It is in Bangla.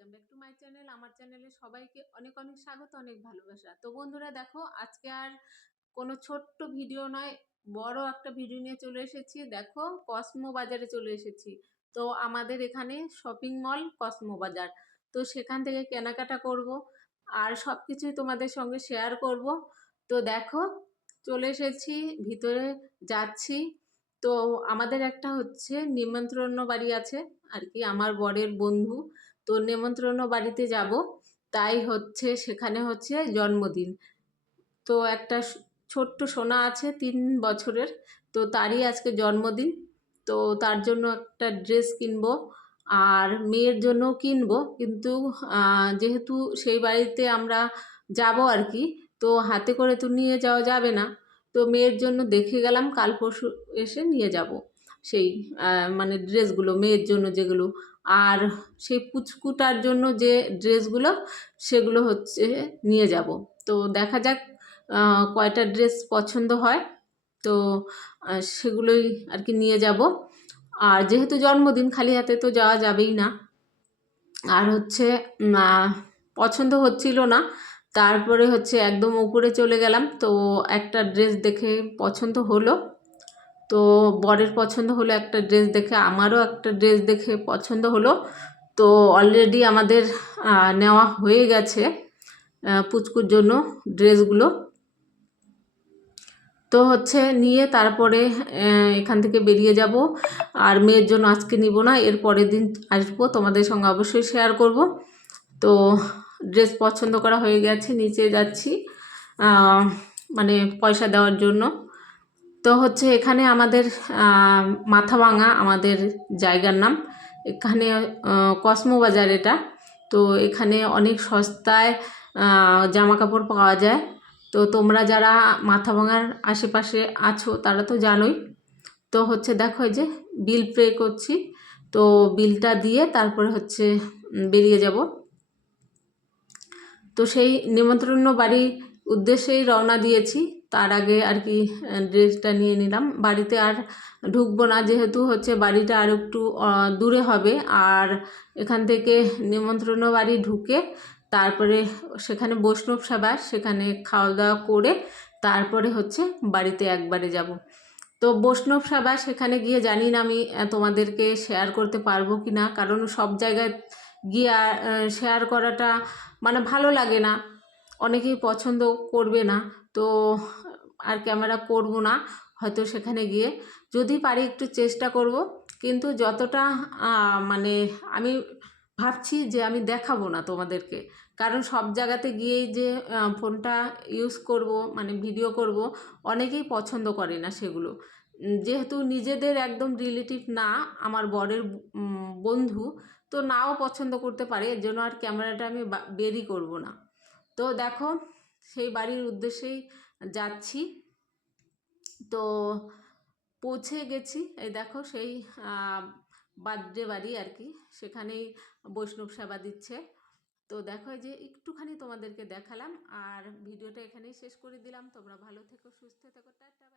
Welcome back to my channel. আমার চ্যানেলে সবাইকে অনেক অনেক স্বাগত, অনেক ভালোবাসা। তো বন্ধুরা দেখো, আজকে আর কোনো ছোট্ট ভিডিও নয়, বড় একটা ভিডিও নিয়ে চলে এসেছি। দেখো, কসমো বাজারে চলে এসেছি। তো আমাদের এখানে শপিং মল কসমো বাজার, তো সেখান থেকে কেনাকাটা করব আর সব কিছুই তোমাদের সঙ্গে শেয়ার করব। তো দেখো, চলে এসেছি, ভিতরে যাচ্ছি। তো আমাদের একটা হচ্ছে নিমন্ত্রণ বাড়ি আছে আর কি, আমার বরের বন্ধু। তো নেমন্ত্রণ বাড়িতে যাব, তাই হচ্ছে সেখানে হচ্ছে জন্মদিন। তো একটা ছোট্ট সোনা আছে 3 বছরের, তো তারই আজকে জন্মদিন। তো তার জন্য একটা ড্রেস কিনবো আর মেয়ের জন্য কিনবো, কিন্তু যেহেতু সেই বাড়িতে আমরা যাব আর কি, তো হাতে করে তো নিয়ে যাওয়া যাবে না। তো মেয়ের জন্য দেখে গেলাম, কাল পরশু এসে নিয়ে যাব সেই মানে ড্রেসগুলো মেয়ের জন্য যেগুলো। আর সেই পুচকুটার জন্য যে ড্রেসগুলো, সেগুলো হচ্ছে নিয়ে যাব। তো দেখা যাক কয়টা ড্রেস পছন্দ হয়। তো সেগুলোই আর কি নিয়ে যাব। আর যেহেতু জন্মদিন, খালি হাতে তো যাওয়া যাবেই না। আর হচ্ছে পছন্দ হচ্ছিল না, তারপরে হচ্ছে একদম উপরে চলে গেলাম। তো একটা ড্রেস দেখে পছন্দ হলো, তো বরের পছন্দ হলো একটা ড্রেস দেখে, আমারও একটা ড্রেস দেখে পছন্দ হলো। তো অলরেডি আমাদের নেওয়া হয়ে গেছে পুচকুর জন্য ড্রেসগুলো। তো হচ্ছে নিয়ে তারপরে এখান থেকে বেরিয়ে যাব। আর মেয়ের জন্য আজকে নিব না, এর পরের দিন আসবো, তোমাদের সঙ্গে অবশ্যই শেয়ার করব। তো ড্রেস পছন্দ করা হয়ে গেছে, নিচে যাচ্ছি মানে পয়সা দেওয়ার জন্য। তো হচ্ছে এখানে আমাদের মাথাভাঙা আমাদের জায়গার নাম, এখানে কসমো বাজার এটা। তো এখানে অনেক সস্তায় জামা কাপড় পাওয়া যায়। তো তোমরা যারা মাথাভাঙার আশেপাশে আছো তারা তো জানোই। তো হচ্ছে দেখো, এই যে বিল পে করছি, তো বিলটা দিয়ে তারপরে হচ্ছে বেরিয়ে যাব। তো সেই নিমন্ত্রণ বাড়ির উদ্দেশ্যেই রওনা দিয়েছি। তার আগে আর কি ড্রেসটা নিয়ে নিলাম। বাড়িতে আর ঢুকবো না, যেহেতু হচ্ছে বাড়িটা আর একটু দূরে হবে। আর এখান থেকে নিমন্ত্রণ বাড়ি ঢুকে তারপরে সেখানে বৈষ্ণব সভা, সেখানে খাওয়া দাওয়া করে তারপরে হচ্ছে বাড়িতে একবারে যাব। তো বৈষ্ণব সভা সেখানে গিয়ে জানি না আমি তোমাদেরকে শেয়ার করতে পারবো কি না, কারণ সব জায়গায় গিয়ে শেয়ার করাটা মানে ভালো লাগে না, অনেকেই পছন্দ করবে না। তো আর ক্যামেরা করব না হয়তো সেখানে গিয়ে, যদি পারি একটু চেষ্টা করব। কিন্তু যতটা মানে আমি ভাবছি যে আমি দেখাবো না তোমাদেরকে, কারণ সব জায়গাতে গিয়েই যে ফোনটা ইউজ করব মানে ভিডিও করব, অনেকেই পছন্দ করে না সেগুলো। যেহেতু নিজেদের একদম রিলেটিভ না, আমার বরের বন্ধু, তো নাও পছন্দ করতে পারে, এর জন্য আর ক্যামেরাটা আমি বেরই করব না। তো দেখো, সেই বাড়ির উদ্দেশ্যেই যাচ্ছি। তো পৌঁছে গেছি, এই দেখো সেই বার্থডে বাড়ি আর কি, সেখানেই বৈষ্ণব সেবা দিচ্ছে। তো দেখো, এই যে একটুখানি তোমাদেরকে দেখালাম, আর ভিডিওটা এখানেই শেষ করে দিলাম। তোমরা ভালো থেকো, সুস্থ থেকো, টাটা।